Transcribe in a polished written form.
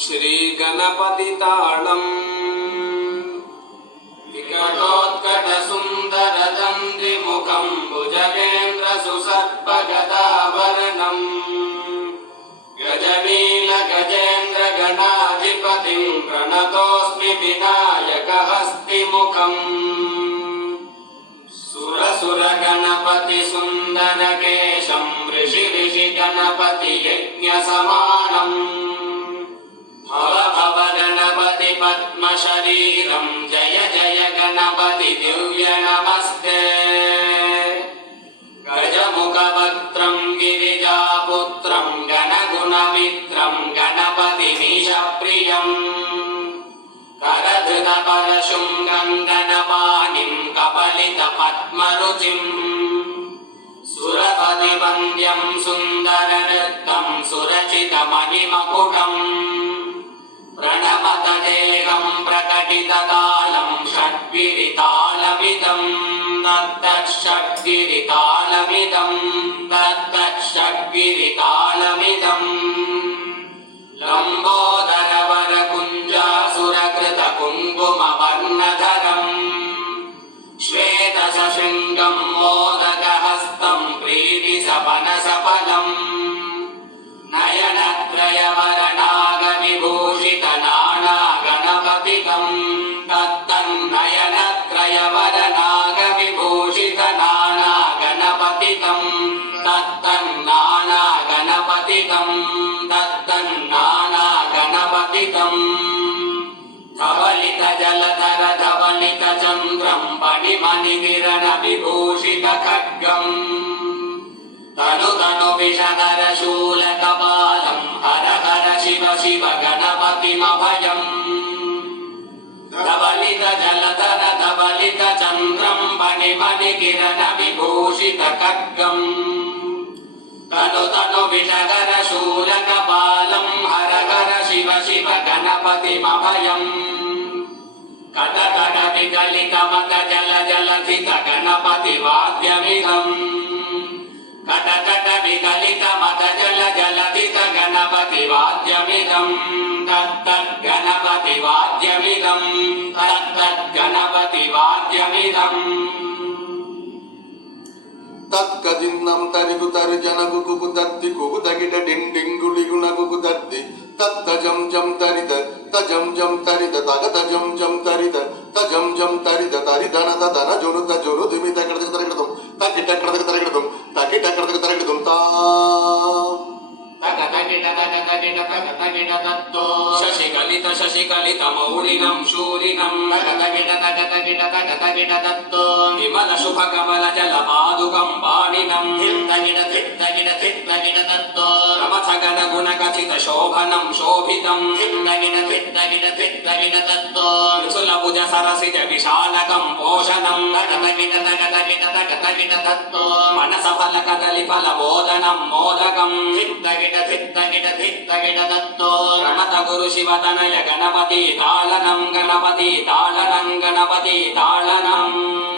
श्री गणपति तालम् विकटोत्कट सुंदर दंद्रिमुखं भुजगेन्द्र सुसर्पगदाभरणम् गजनील गजेन्द्र गणाधिपतिं प्रणतोऽस्मि विनायकहस्तिमुखम् सुर गणपति सुंदर केशं ऋषि गणपति यज्ञ समानम् भव गणपति पद्म शरीरं जय जय गणपति दिव्य नमस्ते गजमुख वक्त्रं गिरिजापुत्रं गणगुणमित्रं गणपति मीशप्रियम् करधृत परशुङ्गं गणपाणिं कपलित पद्मरुचिं सुरपति वन्द्यं सुन्दर नृत्तं सुरचित मणिमकुटम् प्रणमत देहं प्रकटित कालं षड्गिरितालमिदं षड्गिरितालमिदम् लम्बोदर वरकुञ्जासुरकृत कुङ्कुमवर्णधरम् श्वेतशृङ्गं मोदकहस्तं प्रीतिसपनसफलम् नयनत्रयवरनागविभूषित नानागणपतिकं तत्तन्नयनत्रयवरनागविभूषित नानागणपतिकं तत्तन्नानागणपतिकम् धवलित जलधर धवलित चन्द्रं पणिमणिकिरण विभूषित खड्गम् तनु तनु विषधर शूलकपालं हर हर शिव शिव गणपतिमभयम् धवलित जलधर धवलित चन्द्रं पणिमणिकिरण विभूषित खड्गम् तनु तनु विषधर शूलकपालं हर हर शिव शिव गणपतिमभयम् कट कट विकलित मत जल जलधित गणपति वाद्यमिदम् कट कट विकलित मत जल जलधित गणपति वाद्यमिदम् तत्तत् गणपति वाद्यमिदम् तत्तत् गणपति वाद्यमिदम् तत्कदिन्नं तरिगु तर्जनगु गुगु दत्ति गुगु दगिट डिंडिंगुलिगु नगु दत्ति तत्तजं जं तरित तजं जं तरित तगत जं जं तरित तजं जं तरित तरिधन तदन जोरुत जोरुधिमि तगडत तगडतुम तकिट कडत तगडतुम तकिट कडत तगडतुम ता शशिकलित मौलिनं शूलिनं विमल शुभ कमल जल पादुकं पाणिनं रमथ गण गुण कथित शोभनं शोभितं सुलभुज सरसिज विशालकं पोषणं मनस फल कदलि फल मोदनं मोदकं रमत गुरु शिव तनय गणपति तालनं गणपति तालनं गणपति तालनं